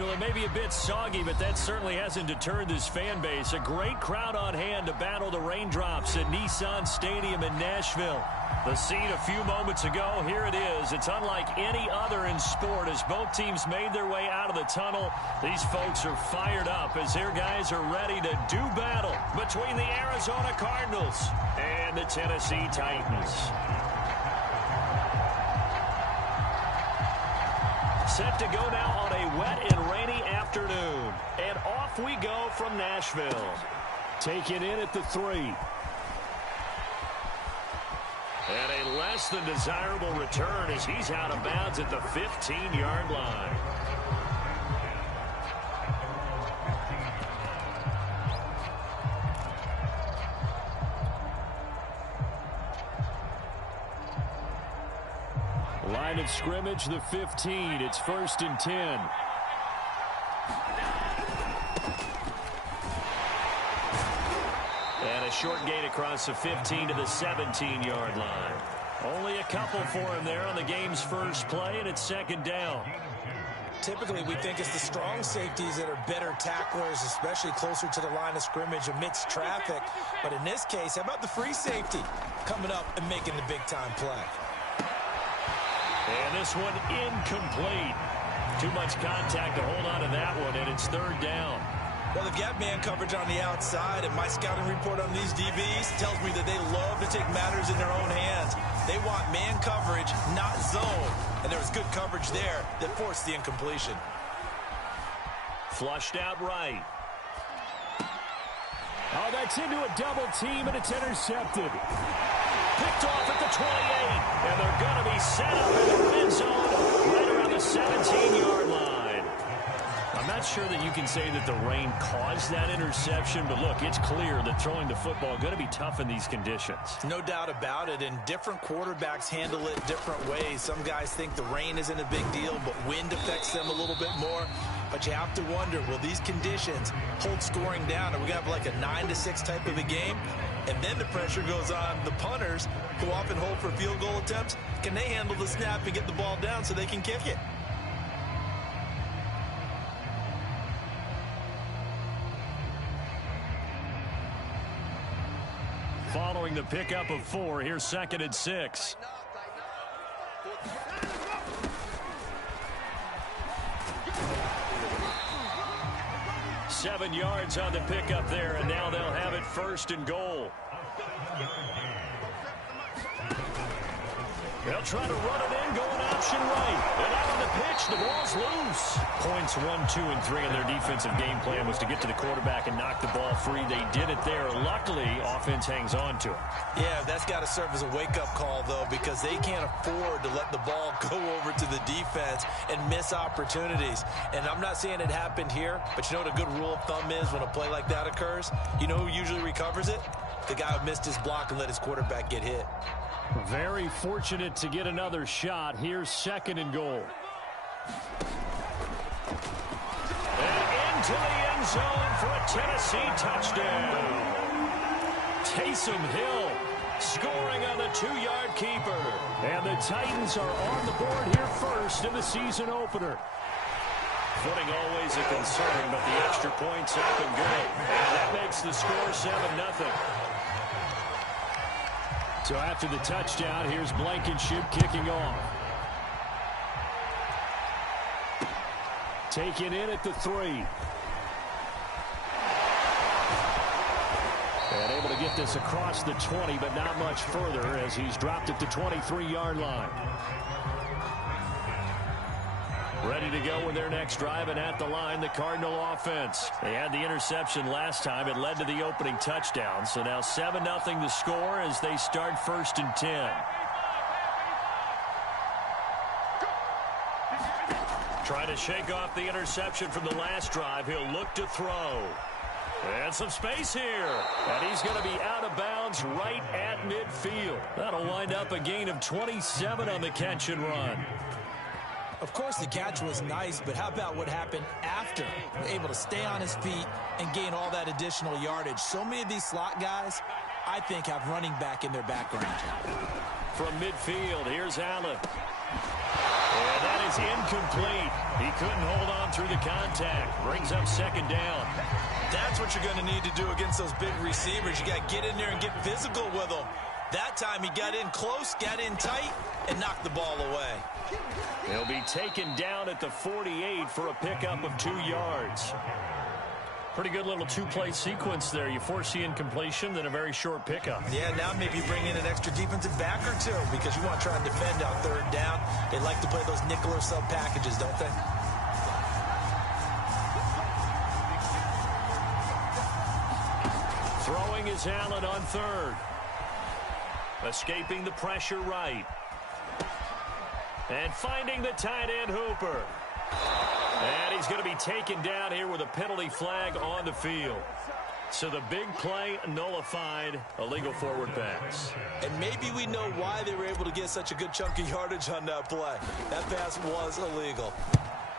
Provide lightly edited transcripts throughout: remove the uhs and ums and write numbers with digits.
Well, it may be a bit soggy, but that certainly hasn't deterred this fan base. A great crowd on hand to battle the raindrops at Nissan Stadium in Nashville. The scene a few moments ago, here it is. It's unlike any other in sport as both teams made their way out of the tunnel. These folks are fired up as their guys are ready to do battle between the Arizona Cardinals and the Tennessee Titans. Set to go now on a wet and rainy afternoon. And off we go from Nashville. Taken in at the 3. And a less than desirable return as he's out of bounds at the 15-yard line. Line of scrimmage, the 15. It's 1st and 10. And a short gain across the 15 to the 17-yard line. Only a couple for him there on the game's first play, and it's 2nd down. Typically, we think it's the strong safeties that are better tacklers, especially closer to the line of scrimmage amidst traffic. But in this case, how about the free safety coming up and making the big-time play? And this one incomplete. Too much contact to hold on to that one, and it's 3rd down. Well, they've got man coverage on the outside, and my scouting report on these DBs tells me that they love to take matters in their own hands. They want man coverage, not zone. And there was good coverage there that forced the incompletion. Flushed out right. Oh, that's into a double team, and it's intercepted. Picked off at the 28, and they're going to be set up in the red zone right around the 17-yard line. I'm not sure that you can say that the rain caused that interception, but look, it's clear that throwing the football going to be tough in these conditions. No doubt about it, and different quarterbacks handle it different ways. Some guys think the rain isn't a big deal, but wind affects them a little bit more. But you have to wonder, will these conditions hold scoring down? Are we going to have like a 9-6 type of a game? And then the pressure goes on the punters, who often hold for field goal attempts. Can they handle the snap and get the ball down so they can kick it? Following the pickup of 4, here's 2nd and 6. Seven yards on the pickup there, and now they'll have it 1st and goal. They'll try to run it in, going option right. And out on the pitch, the ball's loose. Points 1, 2, and 3 in their defensive game plan was to get to the quarterback and knock the ball free. They did it there. Luckily, offense hangs on to it. Yeah, that's got to serve as a wake-up call, though, because they can't afford to let the ball go over to the defense and miss opportunities. And I'm not saying it happened here, but you know what a good rule of thumb is when a play like that occurs? You know who usually recovers it? The guy who missed his block and let his quarterback get hit. Very fortunate to get another shot. Here's 2nd and goal. And into the end zone for a Tennessee touchdown. Taysom Hill scoring on the 2-yard keeper. And the Titans are on the board here first in the season opener. Footing always a concern, but the extra point's up and good. And that makes the score 7-0. So after the touchdown, here's Blankenship kicking off. Taken in at the 3. And able to get this across the 20, but not much further as he's dropped at the 23-yard line. Ready to go with their next drive, and at the line, the Cardinal offense. They had the interception last time. It led to the opening touchdown. So now 7-0 the score as they start 1st and 10. Trying to shake off the interception from the last drive. He'll look to throw. And some space here. And he's going to be out of bounds right at midfield. That'll wind up a gain of 27 on the catch and run. Of course, the catch was nice, but how about what happened after? Able to stay on his feet and gain all that additional yardage. So many of these slot guys, I think, have running back in their background. from midfield. Here's Allen. And that is incomplete. He couldn't hold on through the contact. Brings up second down. That's what you're going to need to do against those big receivers. You got to get in there and get physical with them. That time he got in close, got in tight, and knocked the ball away. He'll be taken down at the 48 for a pickup of 2 yards. Pretty good little two-play sequence there. You force the incompletion, then a very short pickup. Yeah, now maybe bring in an extra defensive back or two because you want to try and defend on third down. They like to play those nickel or sub packages, don't they? Throwing is Allen on third. Escaping the pressure right. And finding the tight end Hooper. And he's going to be taken down here with a penalty flag on the field. So the big play nullified, illegal forward pass. And maybe we know why they were able to get such a good chunk of yardage on that play. That pass was illegal.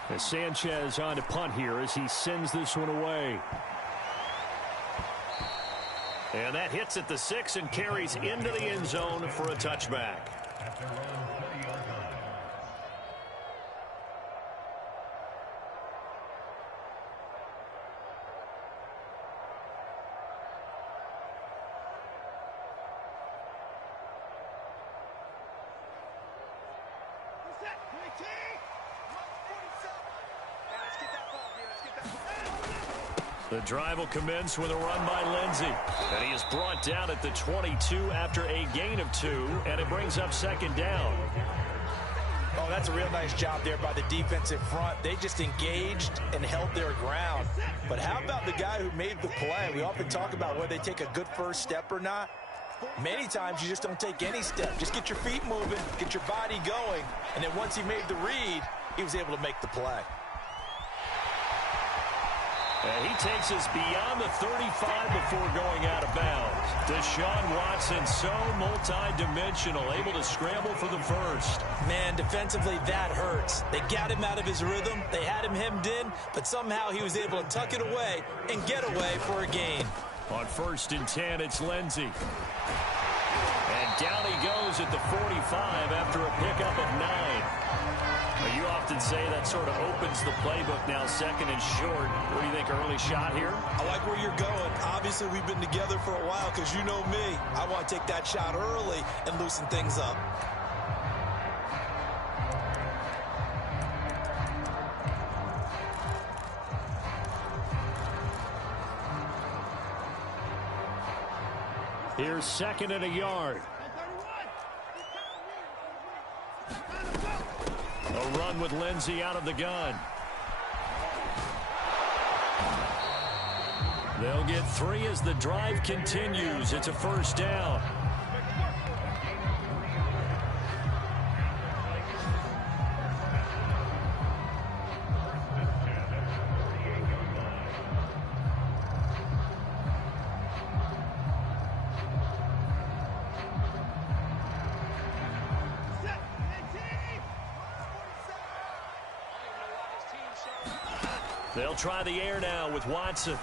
As Sanchez on to punt here as he sends this one away. And that hits at the 6 and carries into the end zone for a touchback. The drive will commence with a run by Lindsey. And he is brought down at the 22 after a gain of 2, and it brings up second down. Oh, that's a real nice job there by the defensive front. They just engaged and held their ground. But how about the guy who made the play? We often talk about whether they take a good first step or not. Many times you just don't take any step. Just get your feet moving, get your body going, and then once he made the read, he was able to make the play. And he takes us beyond the 35 before going out of bounds. Deshaun Watson, so multi-dimensional, able to scramble for the first. Man, defensively, that hurts. They got him out of his rhythm. They had him hemmed in, but somehow he was able to tuck it away and get away for a gain. On 1st and 10, it's Lindsey. And down he goes at the 45 after a pickup of 9. You often say that sort of opens the playbook now, 2nd and short. What do you think, early shot here? I like where you're going. Obviously, we've been together for a while because you know me. I want to take that shot early and loosen things up. Here's 2nd and a yard. A run with Lindsey out of the gun. They'll get 3 as the drive continues. It's a first down. They'll try the air now with Watson.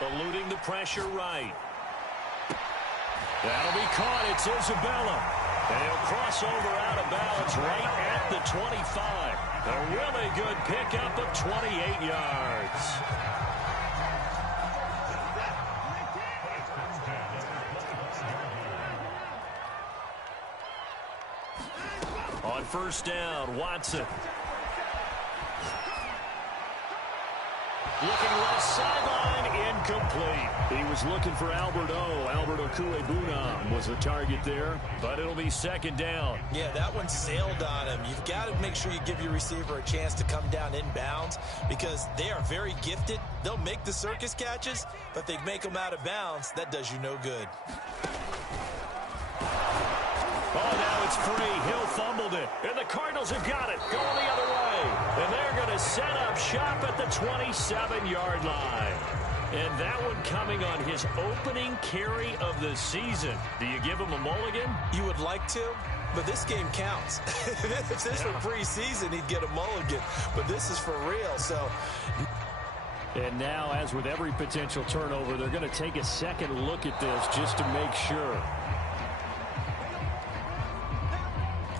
Eluding the pressure right. That'll be caught. It's Isabella. And he'll cross over out of bounds right at the 25. A really good pickup of 28 yards. On 1st down, Watson. Looking left sideline, incomplete. He was looking for Alberto. Alberto Cuebuna was the target there, but it'll be 2nd down. Yeah, that one sailed on him. You've got to make sure you give your receiver a chance to come down inbounds because they are very gifted. They'll make the circus catches, but they make them out of bounds. That does you no good. Oh, now it's free. Hill fumbled it. And the Cardinals have got it. Going the other way. And they're going to set up shop at the 27-yard line. And that one coming on his opening carry of the season. Do you give him a mulligan? You would like to, but this game counts. If this were preseason, he'd get a mulligan. But this is for real, so... And now, as with every potential turnover, they're going to take a second look at this just to make sure.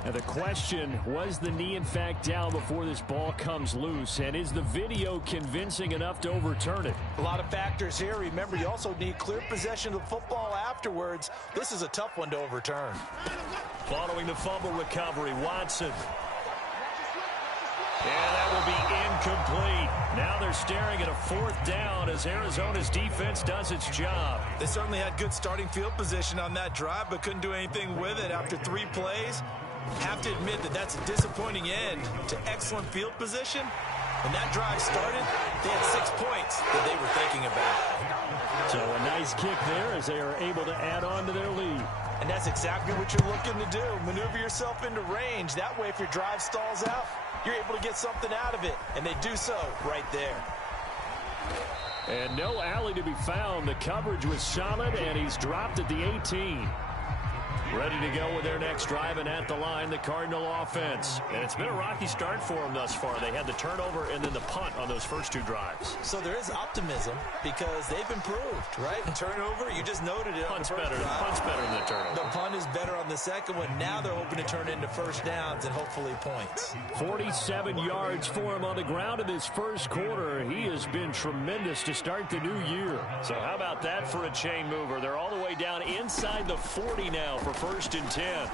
And the question, was the knee in fact down before this ball comes loose? And is the video convincing enough to overturn it? A lot of factors here. Remember, you also need clear possession of the football afterwards. This is a tough one to overturn. Following the fumble recovery, Watson. And that will be incomplete. Now they're staring at a 4th down as Arizona's defense does its job. They certainly had good starting field position on that drive, but couldn't do anything with it after 3 plays. Have to admit that that's a disappointing end to excellent field position. When that drive started, they had 6 points that they were thinking about. So a nice kick there as they are able to add on to their lead. And that's exactly what you're looking to do. Maneuver yourself into range. That way, if your drive stalls out, you're able to get something out of it. And they do so right there. And no alley to be found. The coverage was solid, and he's dropped at the 18. Ready to go with their next drive, and at the line, the Cardinal offense. And it's been a rocky start for them thus far. They had the turnover and then the punt on those first 2 drives. So there is optimism because they've improved, right? Turnover, you just noted it. Punt's better than the turnover. The punt is better on the second one. Now they're hoping to turn into first downs and hopefully points. 47 yards for him on the ground in this first quarter. He has been tremendous to start the new year. So how about that for a chain mover? They're all the way down inside the 40 now for 1st and 10.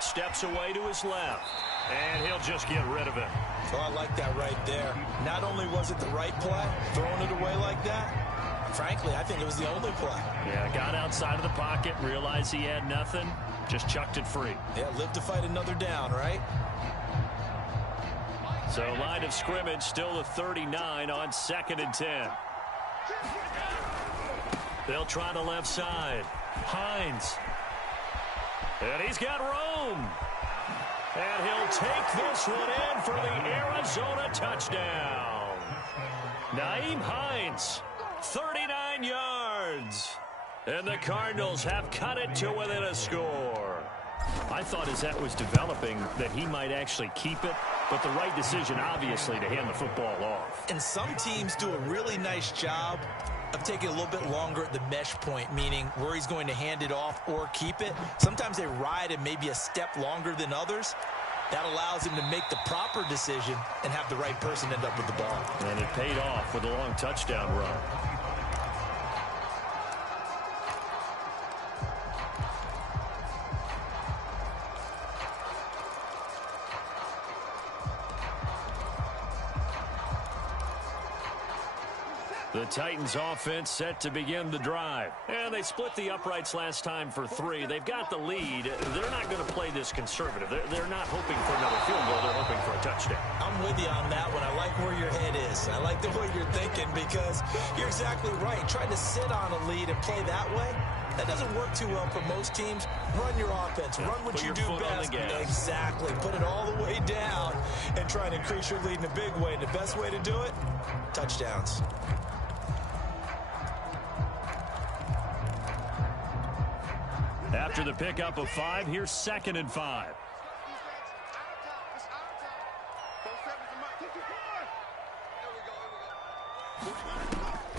Steps away to his left, and he'll just get rid of it. Oh, I like that right there. Not only was it the right play, throwing it away like that, frankly, I think it was the only play. Yeah, got outside of the pocket, realized he had nothing, just chucked it free. Yeah, live to fight another down, right? So line of scrimmage still the 39 on 2nd and 10. They'll try the left side. Hines. And he's got room. And he'll take this one in for the Arizona touchdown. Nyheim Hines, 39 yards. And the Cardinals have cut it to within a score. I thought as that was developing that he might actually keep it, but the right decision, obviously, to hand the football off. And some teams do a really nice job of taking a little bit longer at the mesh point, meaning where he's going to hand it off or keep it. Sometimes they ride it maybe a step longer than others. That allows him to make the proper decision and have the right person end up with the ball. And it paid off with a long touchdown run. The Titans offense set to begin the drive. And they split the uprights last time for 3. They've got the lead. They're not going to play this conservative. They're not hoping for another field goal. They're hoping for a touchdown. I'm with you on that one. I like where your head is. I like the way you're thinking because you're exactly right. Trying to sit on a lead and play that way, that doesn't work too well for most teams. Run your offense. Run what you do best. Exactly. Put it all the way down and try and increase your lead in a big way. And the best way to do it, touchdowns. After the pickup of 5, here's 2nd and 5.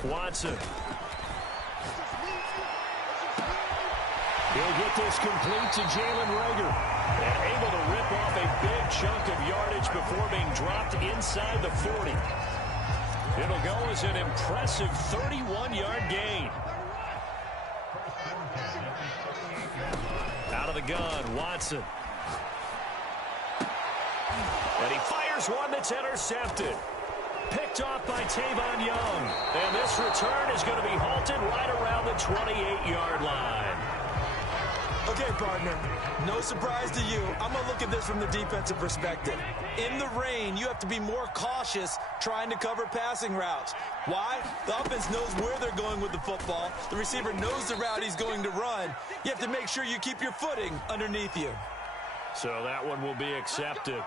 Watson. He'll get this complete to Jalen Reagor. And able to rip off a big chunk of yardage before being dropped inside the 40. It'll go as an impressive 31-yard gain. Out of the gun, Watson. And he fires one that's intercepted. Picked off by Tavon Young. And this return is going to be halted right around the 28-yard line. Okay, partner, no surprise to you. I'm going to look at this from the defensive perspective. In the rain, you have to be more cautious trying to cover passing routes. Why? The offense knows where they're going with the football. The receiver knows the route he's going to run. You have to make sure you keep your footing underneath you. So that one will be accepted.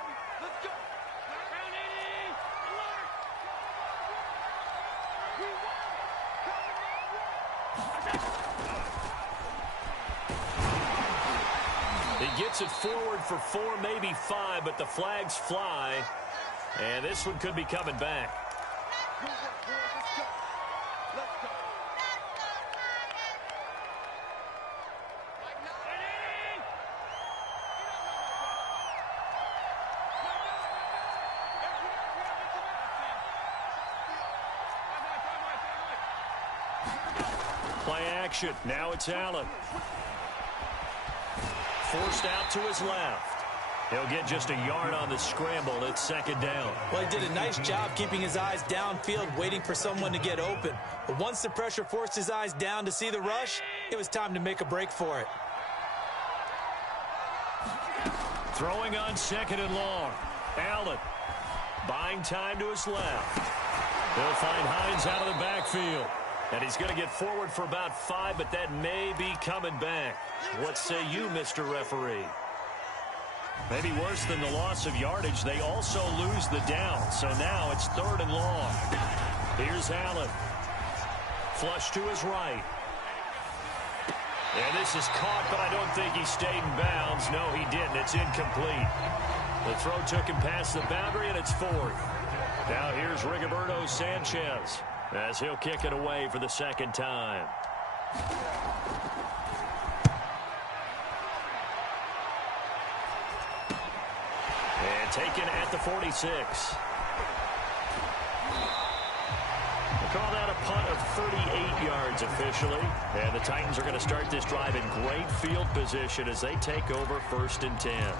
He gets it forward for 4, maybe 5, but the flags fly. And this one could be coming back. play action. Now it's Allen. Forced out to his left. He'll get just a yard on the scramble. It's second down. Well, he did a nice job keeping his eyes downfield, waiting for someone to get open. But once the pressure forced his eyes down to see the rush, it was time to make a break for it. Throwing on second and long. Allen buying time to his left. They'll find Hines out of the backfield. And he's going to get forward for about 5, but that may be coming back. What say you, Mr. Referee? Maybe worse than the loss of yardage, they also lose the down. So now it's third and long. Here's Allen. Flush to his right. And this is caught, but I don't think he stayed in bounds. No, he didn't. It's incomplete. The throw took him past the boundary, and it's fourth. Now here's Rigoberto Sanchez as he'll kick it away for the second time. And taken at the 46. We'll call that a punt of 38 yards officially. And the Titans are going to start this drive in great field position as they take over 1st and 10.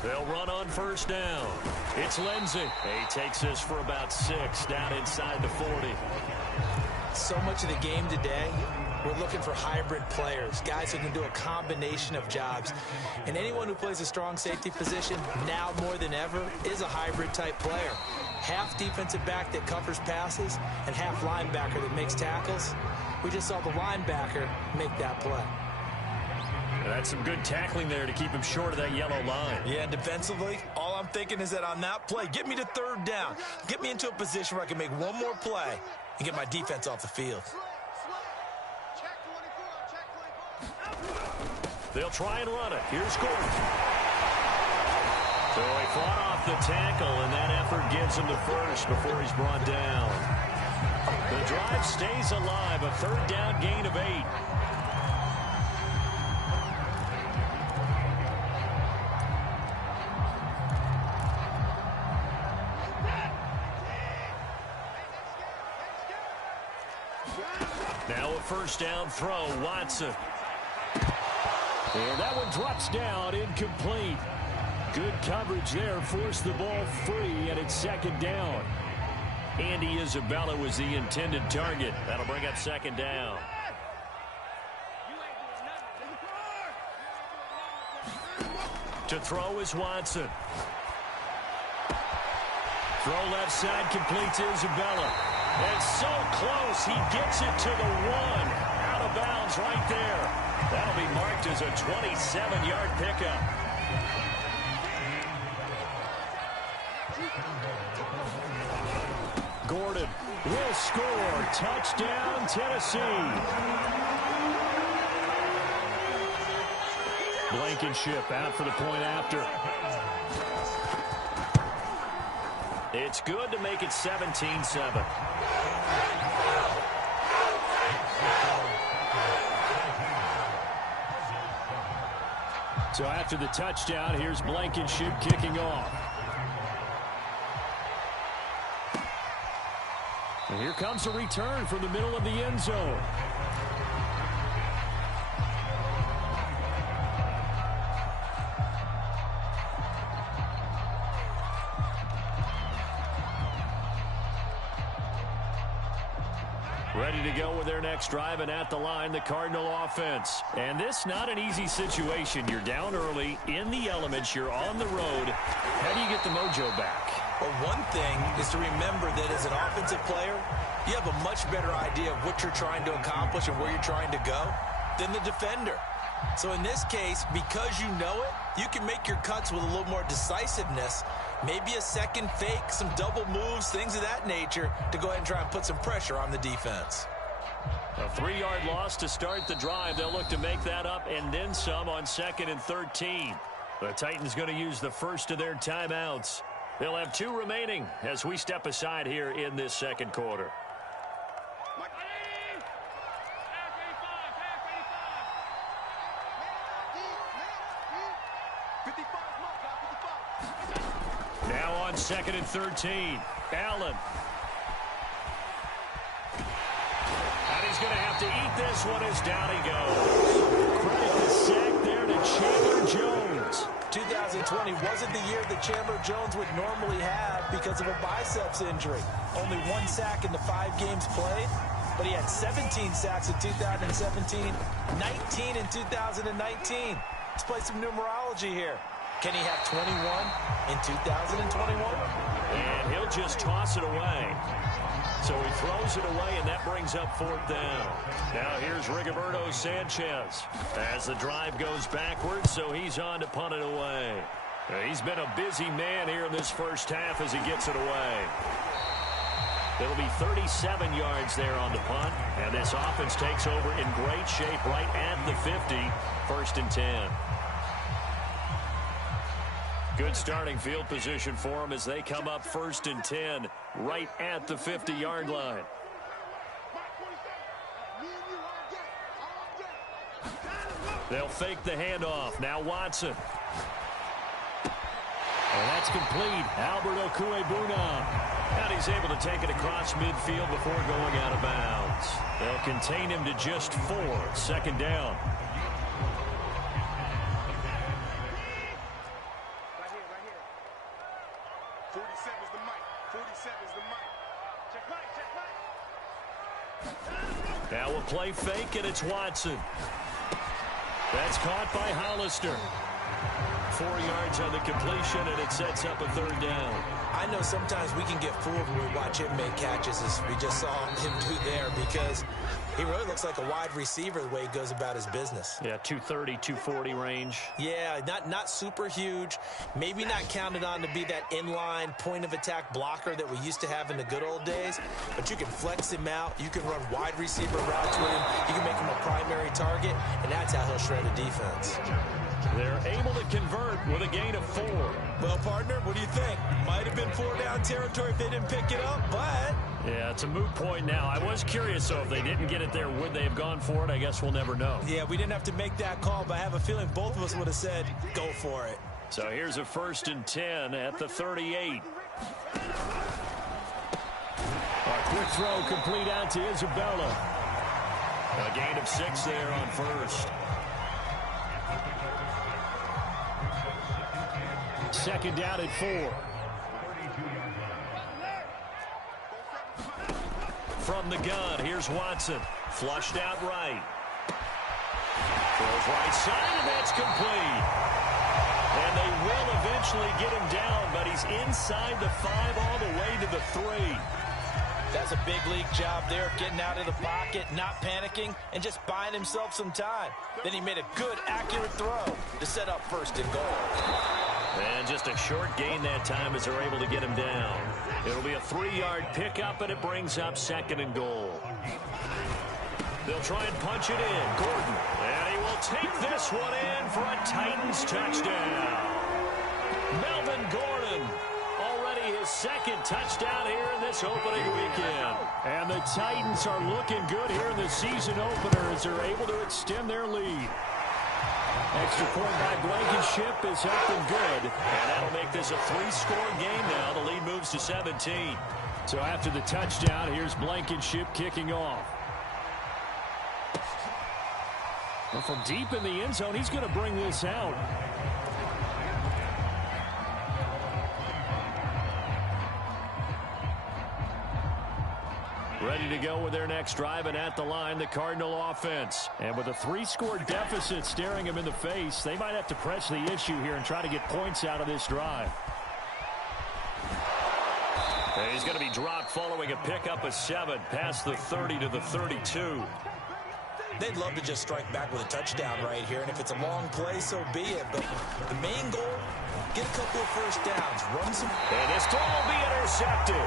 They'll run on first down. It's Lindsey. He takes this for about 6 down inside the 40. So much of the game today, we're looking for hybrid players, guys who can do a combination of jobs. And anyone who plays a strong safety position, now more than ever, is a hybrid type player. Half defensive back that covers passes and half linebacker that makes tackles. We just saw the linebacker make that play. That's some good tackling there to keep him short of that yellow line. Yeah, defensively, all I'm thinking is that on that play, get me to third down. Get me into a position where I can make one more play and get my defense off the field. They'll try and run it. Here's Gordon. So he fought off the tackle, and that effort gives him the first before he's brought down. The drive stays alive, a third down gain of 8. Now a first down throw, Watson. And that one drops down, incomplete. Good coverage there, forced the ball free, and it's second down. Andy Isabella was the intended target. That'll bring up second down. To throw is Watson. Throw left side completes Isabella. And so close, he gets it to the 1. Out of bounds right there. That'll be marked as a 27-yard pickup. Gordon will score. Touchdown, Tennessee. Blankenship out for the point after. It's good to make it 17-7. So after the touchdown, here's Blankenship kicking off. And here comes a return from the middle of the end zone. Ready to go with their next drive, and at the line, the Cardinal offense. And this not an easy situation. You're down early, in the elements, you're on the road. How do you get the mojo back? Well, one thing is to remember that as an offensive player, you have a much better idea of what you're trying to accomplish and where you're trying to go than the defender. So in this case, because you know it, you can make your cuts with a little more decisiveness. Maybe a second fake, some double moves, things of that nature to go ahead and try and put some pressure on the defense. A 3-yard loss to start the drive. They'll look to make that up and then some on 2nd and 13. The Titans going to use the first of their timeouts. They'll have 2 remaining as we step aside here in this second quarter. on 2nd and 13. Allen. And he's going to have to eat this one as down he goes. Credit the sack there to Chandler Jones. 2020 wasn't the year that Chandler Jones would normally have because of a biceps injury. Only 1 sack in the 5 games played, but he had 17 sacks in 2017, 19 in 2019. Let's play some numerology here. Can he have 21 in 2021? And he'll just toss it away. So he throws it away, and that brings up 4th down. Now here's Rigoberto Sanchez as the drive goes backwards, so he's on to punt it away. He's been a busy man here in this first half as he gets it away. It'll be 37 yards there on the punt, and this offense takes over in great shape right at the 50, 1st and 10. Good starting field position for them as they come up 1st and 10 right at the 50-yard line. They'll fake the handoff. Now Watson. And that's complete. Albert Okuebuna. And he's able to take it across midfield before going out of bounds. They'll contain him to just 4. 2nd down. Now we'll play fake, and it's Watson. That's caught by Hollister. 4 yards on the completion, and it sets up a 3rd down. I know sometimes we can get fooled when we watch him make catches, as we just saw him do there, because he really looks like a wide receiver the way he goes about his business. Yeah, 230, 240 range. Yeah, not super huge. Maybe not counted on to be that inline point-of-attack blocker that we used to have in the good old days, but you can flex him out. You can run wide receiver routes with him. You can make him a primary target, and that's how he'll shred a defense. They're able to convert with a gain of 4. Well, partner, what do you think? Might have been 4-down territory if they didn't pick it up, but... Yeah, it's a moot point now. I was curious, though, if they didn't get it there, would they have gone for it? I guess we'll never know. Yeah, we didn't have to make that call, but I have a feeling both of us would have said, go for it. So here's a 1st and 10 at the 38. A quick throw complete out to Isabella. A gain of 6 there on 1st. 2nd down at 4. From the gun, here's Watson. Flushed out right. Throws right side, and that's complete. And they will eventually get him down, but he's inside the 5 all the way to the 3. That's a big league job there of getting out of the pocket, not panicking, and just buying himself some time. Then he made a good, accurate throw to set up 1st and goal. And just a short gain that time as they're able to get him down. It'll be a 3-yard pickup, and it brings up 2nd and goal. They'll try and punch it in. Gordon. And he will take this one in for a Titans touchdown. Melvin Gordon. Already his 2nd touchdown here in this opening weekend. And the Titans are looking good here in the season opener as they're able to extend their lead. Extra point by Blankenship is up and good. And that'll make this a 3-score game now. The lead moves to 17. So after the touchdown, here's Blankenship kicking off. Well, from deep in the end zone, he's going to bring this out. Ready to go with their next drive, and at the line, the Cardinal offense. And with a 3-score deficit staring him in the face, they might have to press the issue here and try to get points out of this drive. And he's going to be dropped following a pickup of 7 past the 30 to the 32. They'd love to just strike back with a touchdown right here, and if it's a long play, so be it. But the main goal, get a couple of 1st downs, run some... And this ball will be intercepted.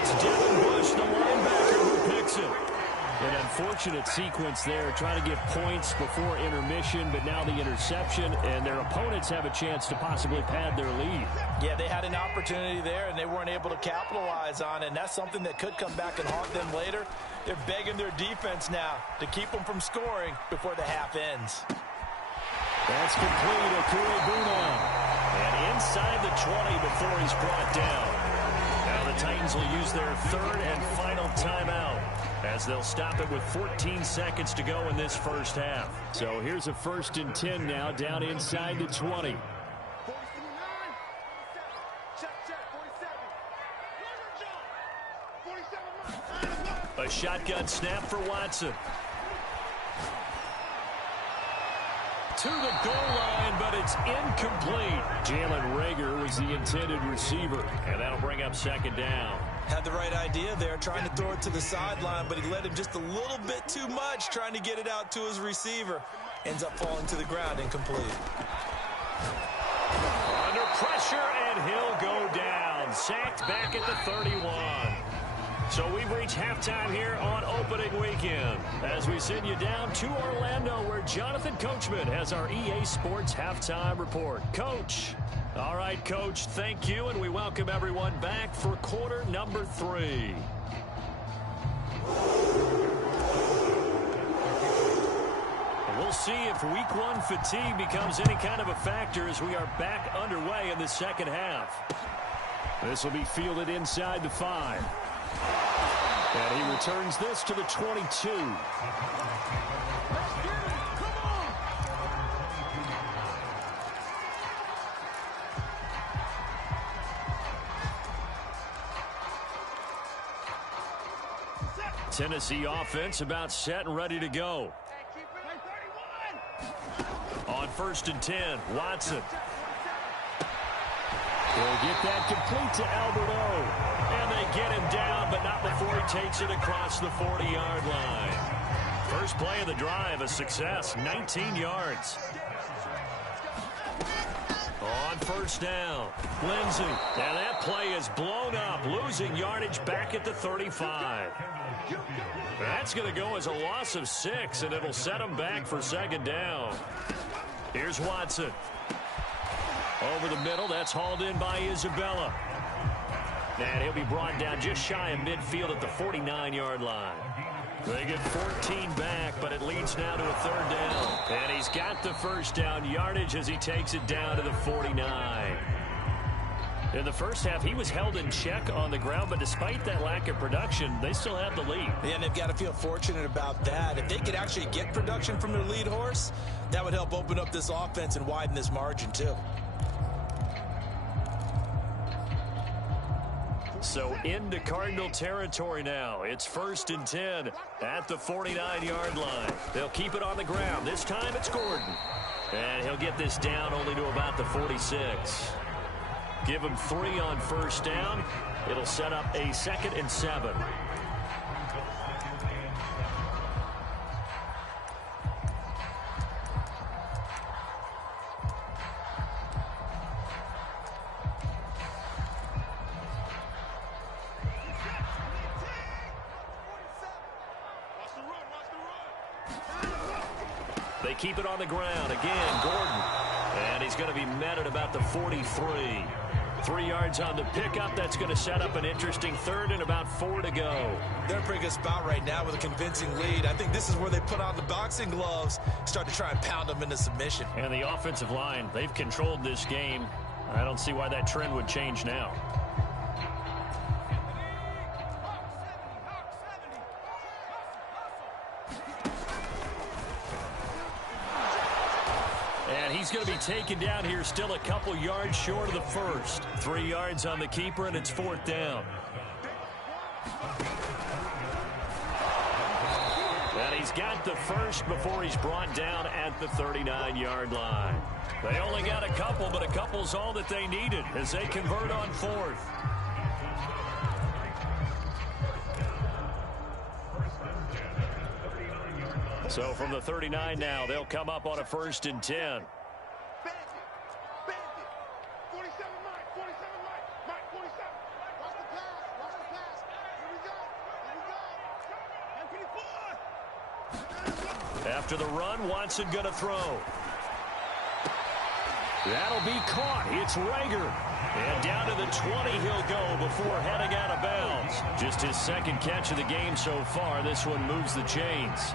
It's Devin Bush, the linebacker, who picks it. An unfortunate sequence there, trying to get points before intermission, but now the interception, and their opponents have a chance to possibly pad their lead. Yeah, they had an opportunity there, and they weren't able to capitalize on it, and that's something that could come back and haunt them later. They're begging their defense now to keep them from scoring before the half ends. That's complete. Okuebuna. And inside the 20 before he's brought down. Now the Titans will use their third and final timeout as they'll stop it with 14 seconds to go in this first half. So here's a 1st and 10 now down inside the 20. A shotgun snap for Watson. To the goal line, but it's incomplete. Jalen Reagor was the intended receiver, and that'll bring up 2nd down. Had the right idea there, trying to throw it to the sideline, but he led him just a little bit too much, trying to get it out to his receiver. Ends up falling to the ground, incomplete. Under pressure, and he'll go down. Sacked back at the 31. So we've reached halftime here on opening weekend as we send you down to Orlando where Jonathan Coachman has our EA Sports halftime report. Coach. All right, Coach, thank you, and we welcome everyone back for quarter number 3. We'll see if week 1 fatigue becomes any kind of a factor as we are back underway in the second half. This will be fielded inside the 5. And he returns this to the 22. Tennessee offense about set and ready to go. On 1st and 10, Watson. He'll get that complete to Alberto. And they get him down, but not before he takes it across the 40-yard line. First play of the drive, a success, 19 yards. On 1st down, Lindsey. Now that play is blown up, losing yardage back at the 35. That's going to go as a loss of 6, and it'll set him back for 2nd down. Here's Watson. Over the middle, that's hauled in by Isabella. And he'll be brought down just shy of midfield at the 49-yard line. They get 14 back, but it leads now to a 3rd down. And he's got the 1st down yardage as he takes it down to the 49. In the first half, he was held in check on the ground, but despite that lack of production, they still have the lead. Yeah, and they've got to feel fortunate about that. If they could actually get production from their lead horse, that would help open up this offense and widen this margin, too. So into Cardinal territory now. It's 1st and 10 at the 49-yard line. They'll keep it on the ground. This time it's Gordon. And he'll get this down only to about the 46. Give him 3 on 1st down. It'll set up a 2nd and 7. They keep it on the ground. Again, Gordon. And he's going to be met at about the 43. 3 yards on the pickup. That's going to set up an interesting 3rd and about 4 to go. They're in a pretty good spot right now with a convincing lead. I think this is where they put on the boxing gloves, start to try and pound them into submission. And the offensive line, they've controlled this game. I don't see why that trend would change now. He's going to be taken down here, still a couple yards short of the 1st. 3 yards on the keeper, and it's 4th down. And he's got the 1st before he's brought down at the 39-yard line. They only got a couple, but a couple's all that they needed as they convert on 4th. So from the 39 now, they'll come up on a 1st and 10. After the run, Watson going to throw. That'll be caught. It's Reagor. And down to the 20 he'll go before heading out of bounds. Just his 2nd catch of the game so far. This one moves the chains.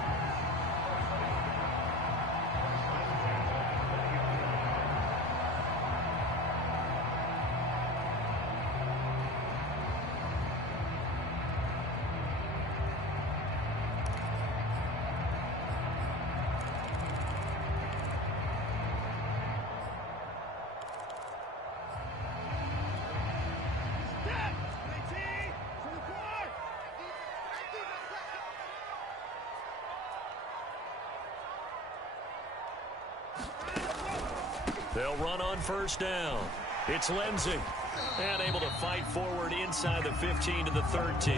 They'll run on first down. It's Lindsey. And able to fight forward inside the 15 to the 13.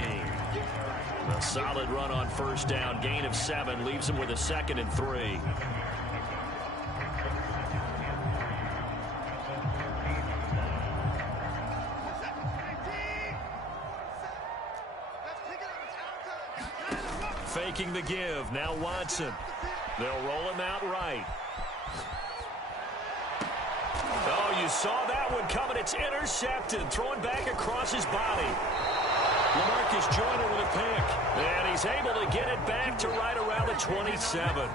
A solid run on first down. Gain of 7 leaves him with a 2nd and 3. Faking the give. Now Watson. They'll roll him out right. Oh, you saw that one coming. It's intercepted. Thrown back across his body. LaMarcus Joyner with a pick. And he's able to get it back to right around the 27.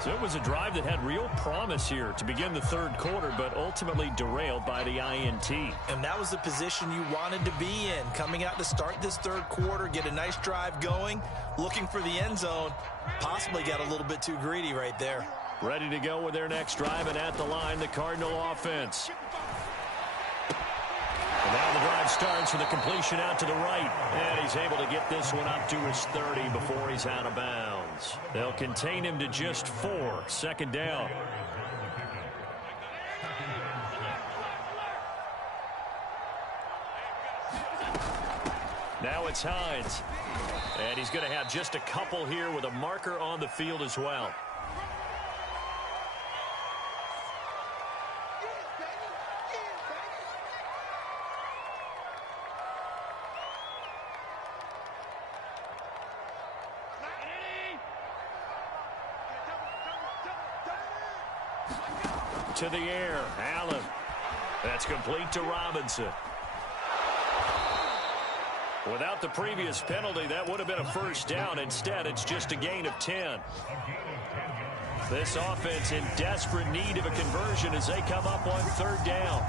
So it was a drive that had real promise here to begin the third quarter, but ultimately derailed by the INT. And that was the position you wanted to be in. Coming out to start this third quarter, get a nice drive going, looking for the end zone. Possibly got a little bit too greedy right there. Ready to go with their next drive, and at the line, the Cardinal offense. And now the drive starts with a completion out to the right. And he's able to get this one up to his 30 before he's out of bounds. They'll contain him to just 4. Second down. Now it's Hines. And he's going to have just a couple here with a marker on the field as well. To the air, Allen. That's complete to Robinson. Without the previous penalty, that would have been a first down. Instead, it's just a gain of 10. This offense in desperate need of a conversion as they come up on third down.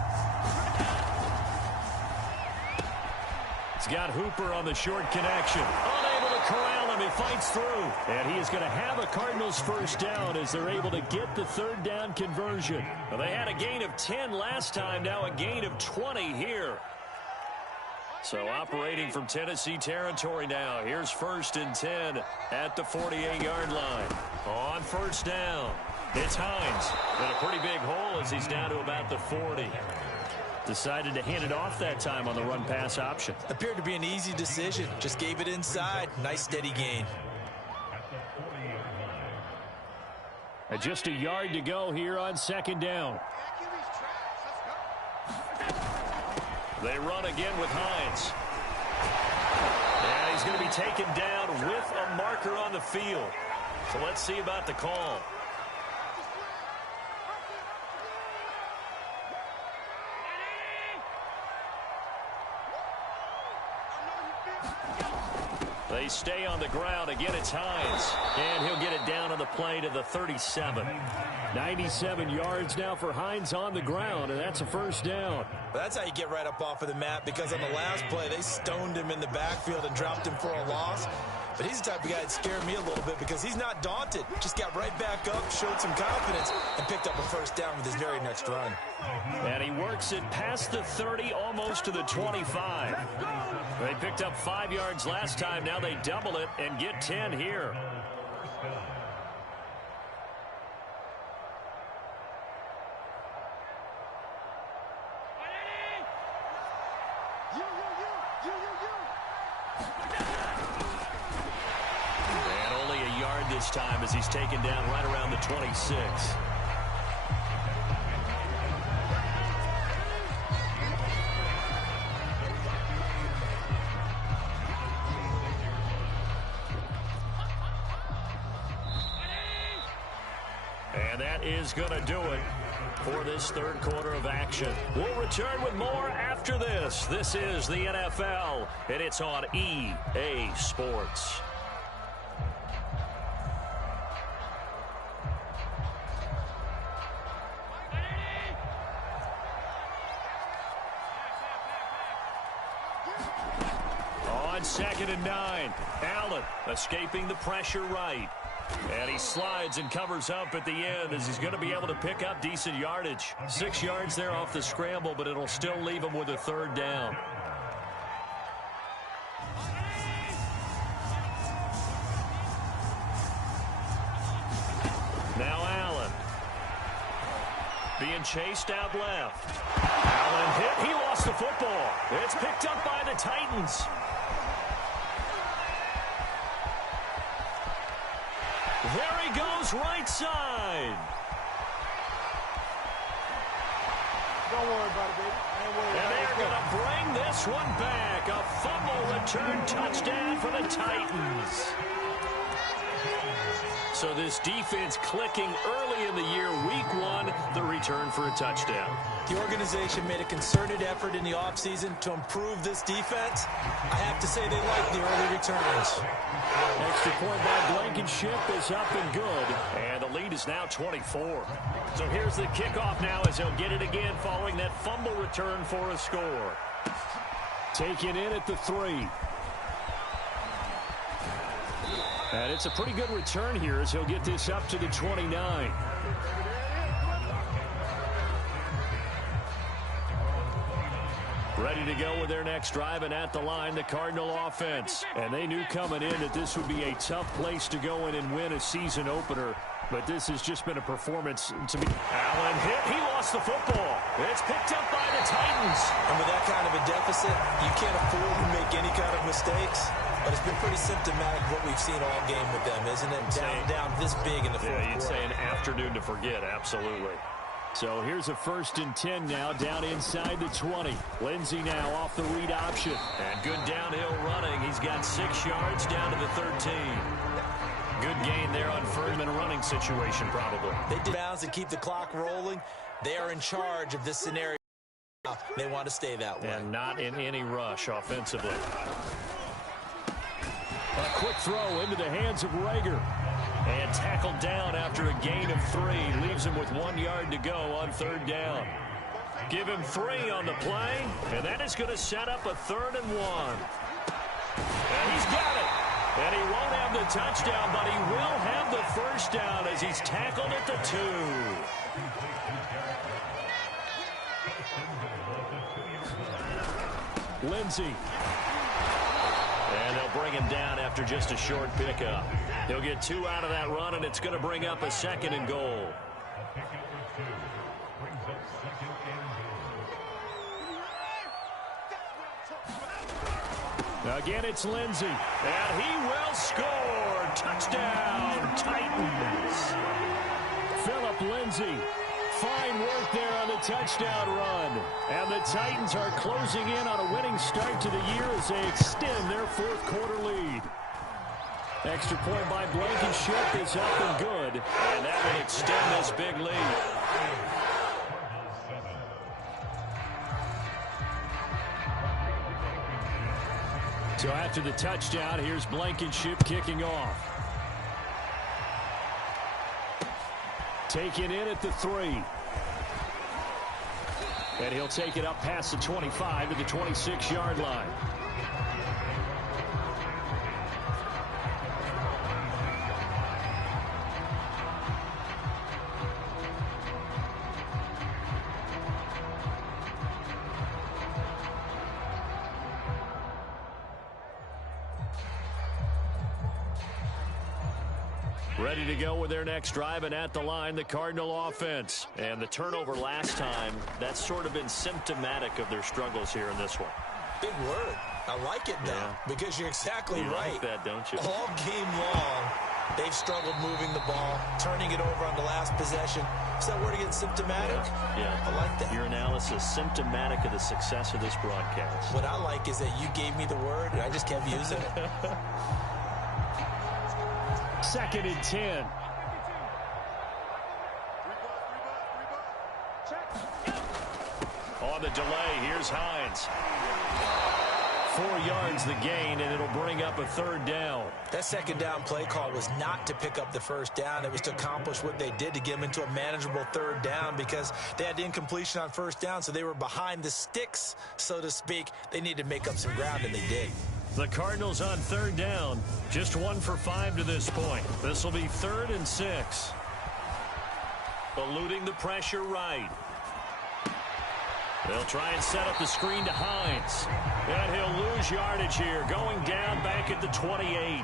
It's got Hooper on the short connection. Unable to corral him. He fights through. And he is going to have a Cardinals first down as they're able to get the third down conversion. Well, they had a gain of 10 last time. Now a gain of 20 here. So operating from Tennessee territory now. Here's 1st and 10 at the 48-yard line. On first down, it's Hines. In a pretty big hole as he's down to about the 40. Decided to hand it off that time on the run-pass option. Appeared to be an easy decision. Just gave it inside. Nice steady gain. And just a yard to go here on second down. They run again with Hines. And he's going to be taken down with a marker on the field. So let's see about the call. They stay on the ground. Again, it's Hines. And he'll get it down on the play to the 37. 97 yards now for Hines on the ground, and that's a first down. That's how you get right up off of the mat, because on the last play, they stoned him in the backfield and dropped him for a loss. But he's the type of guy that scared me a little bit because he's not daunted. Just got right back up, showed some confidence, and picked up a first down with his very next run. And he works it past the 30, almost to the 25. They picked up 5 yards last time. Now they double it and get 10 here. And only a yard this time as he's taken down right around the 26. And that is going to do it for this third quarter of action. We'll return with more after this. This is the NFL, and it's on EA Sports. On 2nd and 9, Allen escaping the pressure right. And he slides and covers up at the end as he's going to be able to pick up decent yardage. 6 yards there off the scramble, but it'll still leave him with a third down. Now Allen. being chased out left. Allen hit. He lost the football. It's picked up by the Titans. There he goes, right side. Don't worry about it, baby. I ain't worried. And they're going to bring this one back. A fumble return touchdown for the Titans. So this defense clicking early in the year, week one, the return for a touchdown. The organization made a concerted effort in the offseason to improve this defense. I have to say they like the early returns. Extra point by Blankenship is up and good. And the lead is now 24. So here's the kickoff now as he'll get it again following that fumble return for a score. Taken in at the 3. And it's a pretty good return here as he'll get this up to the 29. Ready to go with their next drive, and at the line, the Cardinal offense. And they knew coming in that this would be a tough place to go in and win a season opener. But this has just been a performance to be. Allen hit. He lost the football. It's picked up by the Titans. And with that kind of a deficit, you can't afford to make any kind of mistakes. But it's been pretty symptomatic what we've seen all game with them, isn't it? Down this big in the fourth quarter. You'd say an afternoon to forget, absolutely. So here's a 1st and 10 now, down inside the 20. Lindsey now off the read option. And good downhill running. He's got 6 yards down to the 13. Good gain there on first in a running situation, probably. They did bounds and keep the clock rolling. They are in charge of this scenario. They want to stay that way. And not in any rush offensively. A quick throw into the hands of Rager. And tackled down after a gain of 3. Leaves him with 1 yard to go on 3rd down. Give him 3 on the play. And that is going to set up a 3rd and 1. And he's got it. And he won't have the touchdown, but he will have the 1st down as he's tackled at the 2. Lindsey. And they'll bring him down after just a short pickup. He'll get 2 out of that run, and it's going to bring up a 2nd and goal. Again, it's Lindsey. And he will score. Touchdown, Titans. Phillip Lindsey. Fine work there on the touchdown run. And the Titans are closing in on a winning start to the year as they extend their 4th quarter lead. Extra point by Blankenship is up and good. And that will extend this big lead. So after the touchdown, here's Blankenship kicking off. Taken in at the 3. And he'll take it up past the 25 to the 26-yard line. Ready to go with their next drive, and at the line, the Cardinal offense. And the turnover last time, that's sort of been symptomatic of their struggles here in this one. Big word. I like it now because you're exactly right. Like that, don't you? All game long, they've struggled moving the ball, turning it over on the last possession. Is that word again, symptomatic? Yeah. I like that. Your analysis, symptomatic of the success of this broadcast. What I like is that you gave me the word, and I just kept using it. 2nd and 10. On the delay, here's Hines. 4 yards the gain, and it'll bring up a 3rd down. That 2nd down play call was not to pick up the 1st down. It was to accomplish what they did to get them into a manageable 3rd down because they had incompletion on 1st down, so they were behind the sticks, so to speak. They needed to make up some ground, and they did. The Cardinals on 3rd down, just 1 for 5 to this point. This will be 3rd and 6. Eluding the pressure right. They'll try and set up the screen to Hines. And he'll lose yardage here, going down back at the 28.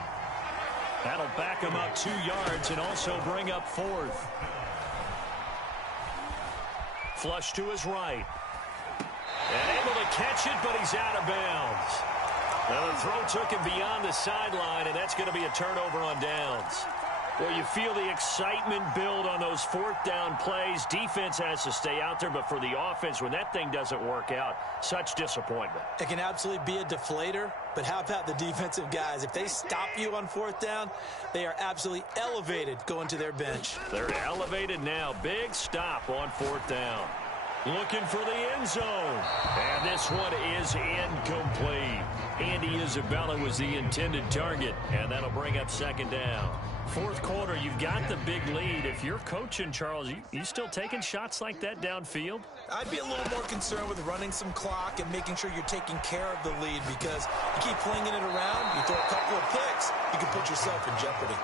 That'll back him up 2 yards and also bring up 4th. Flush to his right. And able to catch it, but he's out of bounds. Now the throw took him beyond the sideline, and that's going to be a turnover on downs. Well, you feel the excitement build on those fourth down plays. Defense has to stay out there, but for the offense, when that thing doesn't work out, such disappointment. It can absolutely be a deflator, but how about the defensive guys? If they stop you on fourth down, they are absolutely elevated going to their bench. They're elevated now. Big stop on fourth down. Looking for the end zone. And this one is incomplete. Andy Isabella was the intended target, and that'll bring up second down. Fourth quarter, you've got the big lead. If you're coaching, Charles, you still taking shots like that downfield? I'd be a little more concerned with running some clock and making sure you're taking care of the lead, because you keep flinging it around, you throw a couple of picks, you can put yourself in jeopardy.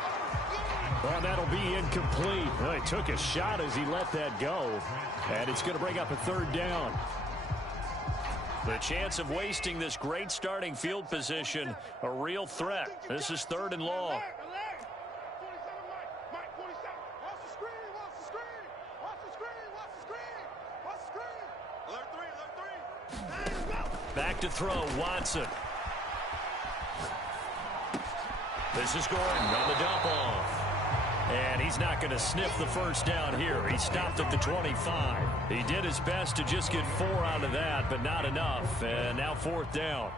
Well, that'll be incomplete. Well, he took a shot as he let that go, and it's going to bring up a third down. The chance of wasting this great starting field position, a real threat. This is third and long. Back to throw, Watson. This is Gordon on the dump off. And he's not going to sniff the first down here. He stopped at the 25. He did his best to just get 4 out of that, but not enough. And now fourth down.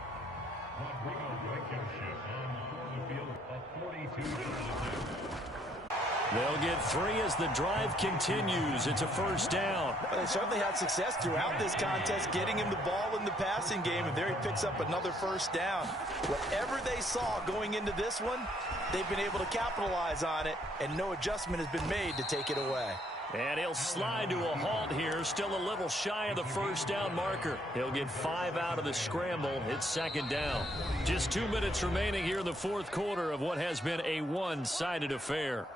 They'll get 3 as the drive continues. It's a first down. Well, they certainly had success throughout this contest, getting him the ball in the passing game, and there he picks up another first down. Whatever they saw going into this one, they've been able to capitalize on it, and no adjustment has been made to take it away. And he'll slide to a halt here, still a little shy of the first down marker. He'll get 5 out of the scramble. It's second down. Just 2 minutes remaining here in the fourth quarter of what has been a one-sided affair.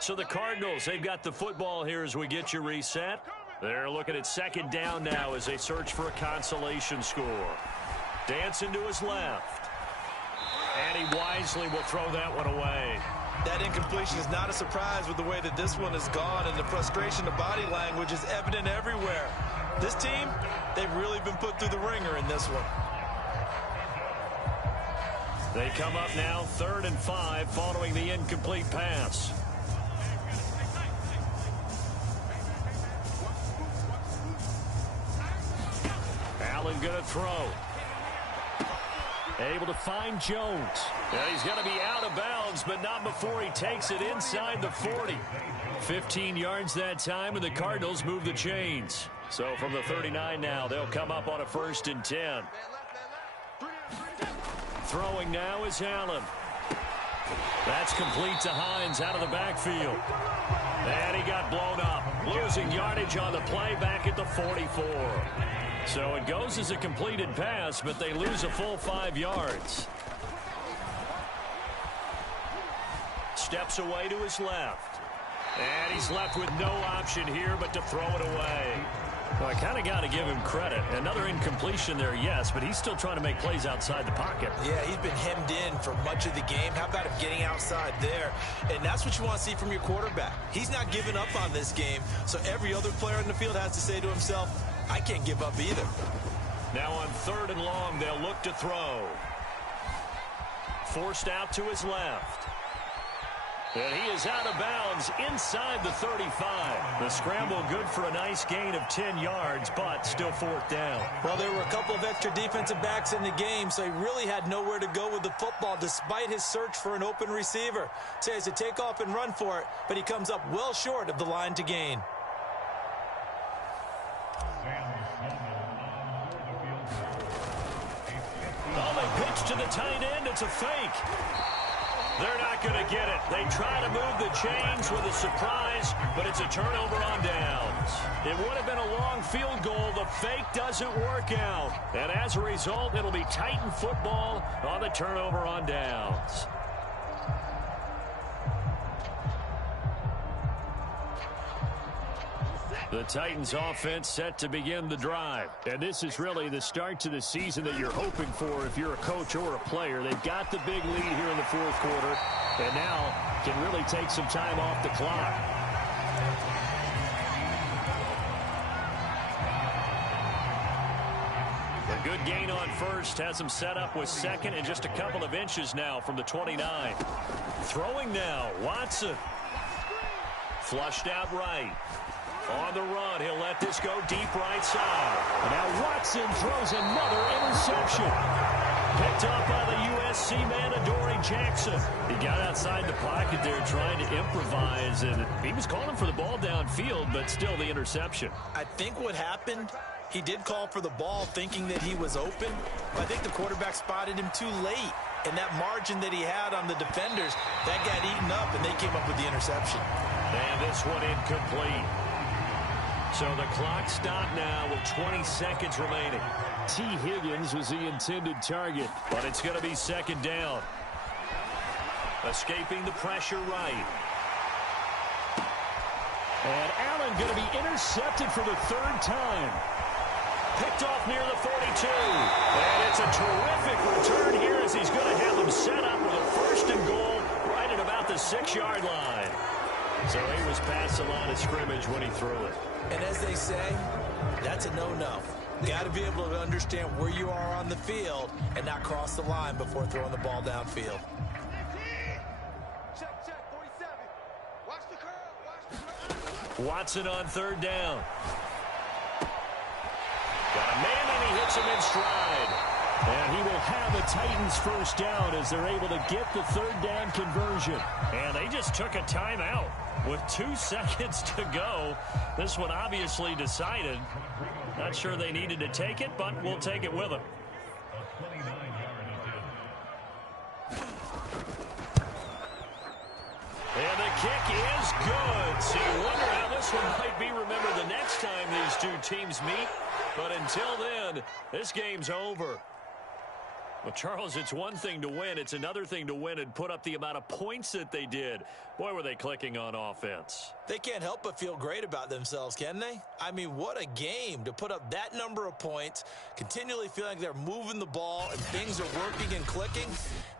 So the Cardinals, they've got the football here as we get you reset. They're looking at second down now as they search for a consolation score. Dancing to his left. And he wisely will throw that one away. That incompletion is not a surprise with the way that this one has gone, and the frustration of body language is evident everywhere. This team, they've really been put through the ringer in this one. They come up now 3rd and 5 following the incomplete pass. Allen going to throw. Able to find Jones. Yeah, he's going to be out of bounds, but not before he takes it inside the 40. 15 yards that time, and the Cardinals move the chains. So from the 39 now, they'll come up on a 1st and 10. Throwing now is Allen. That's complete to Hines out of the backfield. And he got blown up. Losing yardage on the play back at the 44. So it goes as a completed pass, but they lose a full 5 yards. Steps away to his left. And he's left with no option here but to throw it away. Well, I kind of got to give him credit. Another incompletion there, yes, but he's still trying to make plays outside the pocket. Yeah, he's been hemmed in for much of the game. How about him getting outside there? And that's what you want to see from your quarterback. He's not giving up on this game, so every other player in the field has to say to himself, I can't give up either. Now on 3rd and long, they'll look to throw. Forced out to his left. And he is out of bounds inside the 35. The scramble good for a nice gain of 10 yards, but still 4th down. Well, there were a couple of extra defensive backs in the game, so he really had nowhere to go with the football despite his search for an open receiver. So he has to take off and run for it, but he comes up well short of the line to gain. Oh, they pitch to the tight end. It's a fake. They're not going to get it. They try to move the chains with a surprise, but it's a turnover on downs. It would have been a long field goal. The fake doesn't work out. And as a result, it'll be Titan football on the turnover on downs. The Titans offense set to begin the drive. And this is really the start to the season that you're hoping for if you're a coach or a player. They've got the big lead here in the fourth quarter and now can really take some time off the clock. A good gain on first has him set up with second and just a couple of inches now from the 29. Throwing now, Watson. Flushed out right. On the run, he'll let this go deep right side. And now Watson throws another interception. Picked off by the USC man, Adoree Jackson. He got outside the pocket there trying to improvise, and he was calling for the ball downfield, but still the interception. I think what happened, he did call for the ball thinking that he was open, but I think the quarterback spotted him too late. And that margin that he had on the defenders, that got eaten up, and they came up with the interception. And this one incomplete. So the clock stopped now with 20 seconds remaining. T. Higgins was the intended target, but it's going to be second down. Escaping the pressure right. And Allen going to be intercepted for the third time. Picked off near the 42. And it's a terrific return here as he's going to have them set up with a first and goal right at about the 6-yard line. So he was past the line of scrimmage when he threw it. And as they say, that's a no-no. Got to be able to understand where you are on the field and not cross the line before throwing the ball downfield. Check, 47. Watch the curl. Watson on third down. Got a man and he hits him in stride. And he will have a Titans first down as they're able to get the third down conversion. And they just took a timeout with 2 seconds to go. This one obviously decided. Not sure they needed to take it, but we'll take it with them. And the kick is good. So you wonder how this one might be remembered the next time these two teams meet. But until then, this game's over. Well, Charles, it's one thing to win. It's another thing to win and put up the amount of points that they did. Boy, were they clicking on offense. They can't help but feel great about themselves, can they? I mean, what a game to put up that number of points, continually feeling like they're moving the ball and things are working and clicking.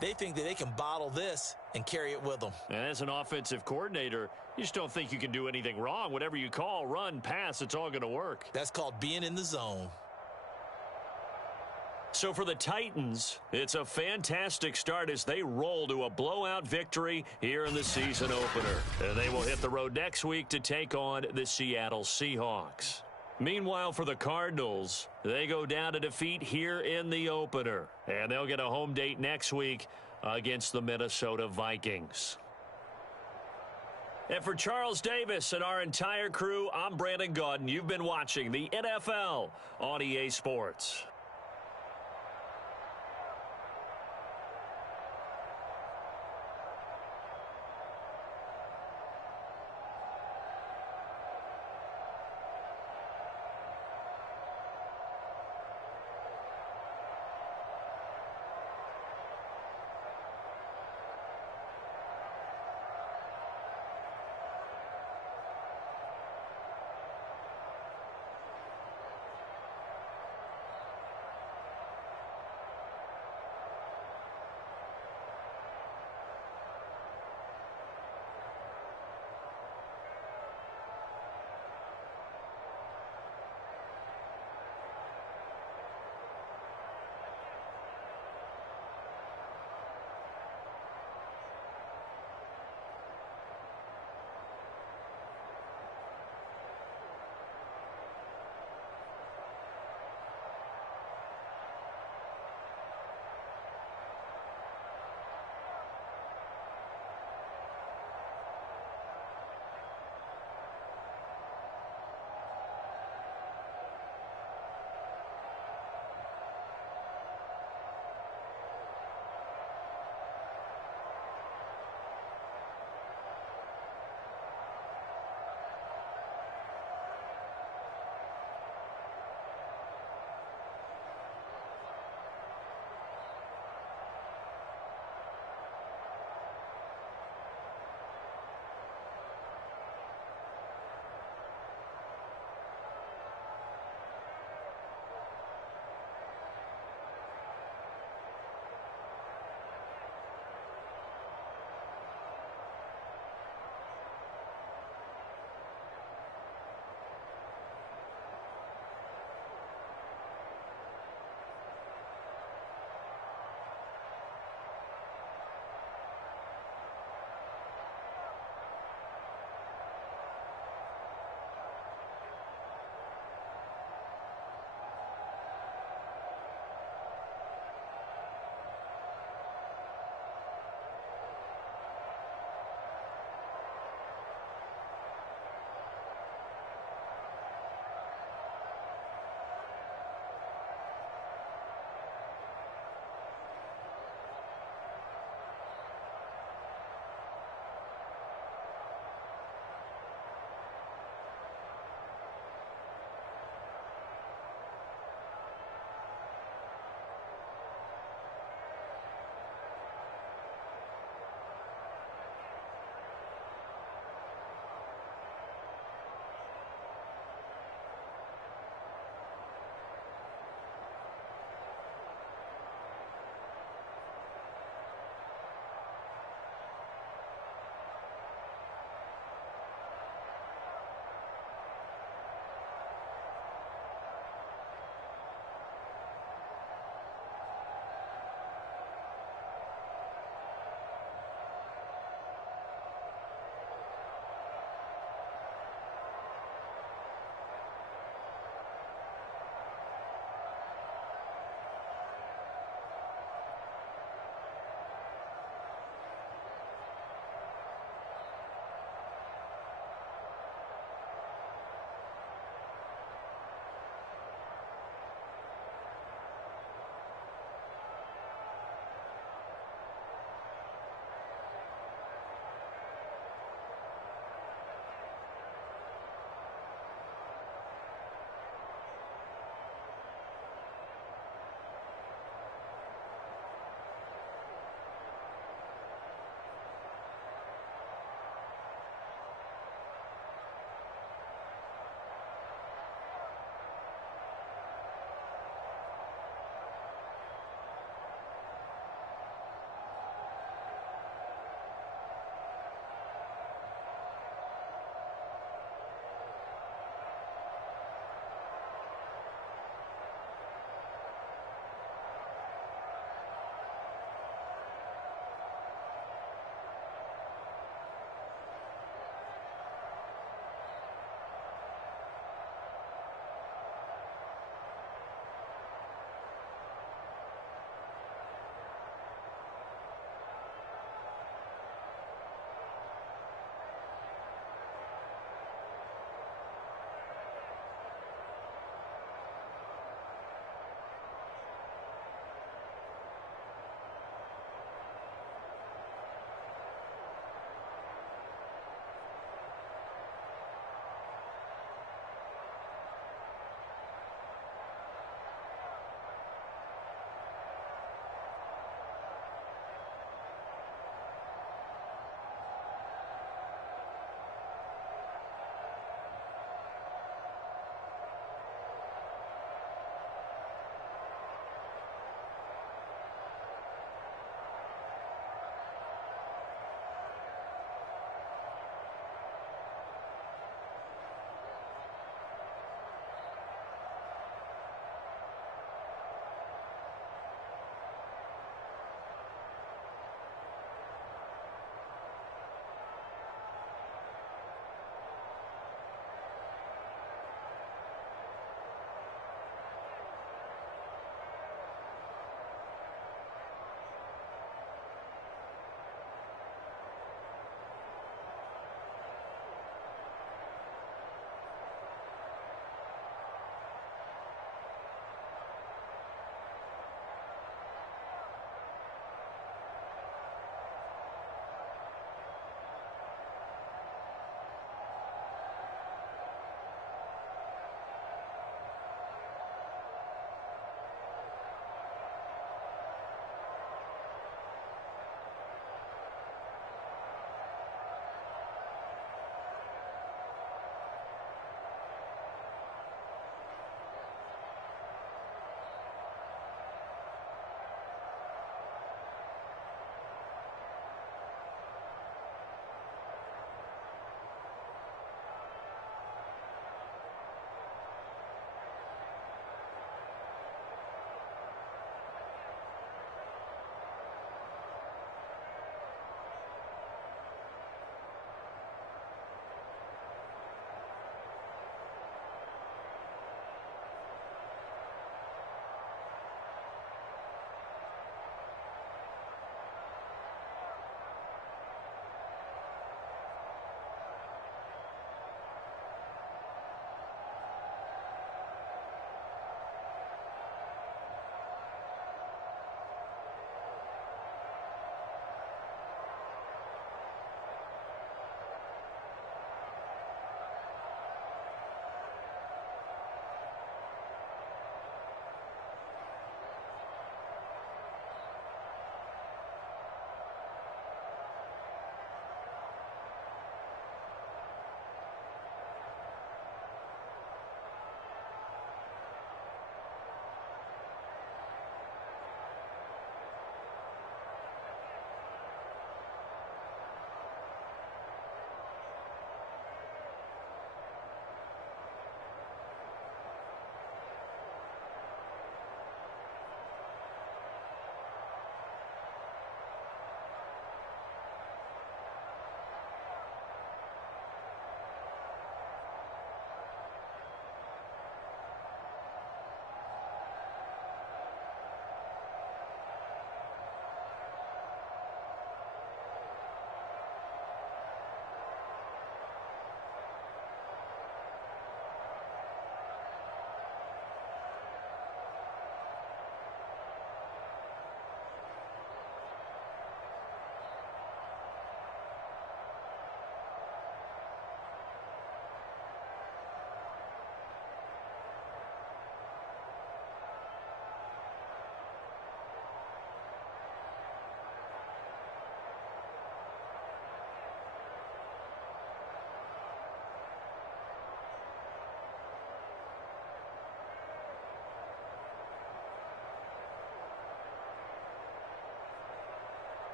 They think that they can bottle this and carry it with them. And as an offensive coordinator, you just don't think you can do anything wrong. Whatever you call, run, pass, it's all going to work. That's called being in the zone. So for the Titans, it's a fantastic start as they roll to a blowout victory here in the season opener. And they will hit the road next week to take on the Seattle Seahawks. Meanwhile, for the Cardinals, they go down to defeat here in the opener. And they'll get a home date next week against the Minnesota Vikings. And for Charles Davis and our entire crew, I'm Brandon Gaudin. You've been watching the NFL on EA Sports.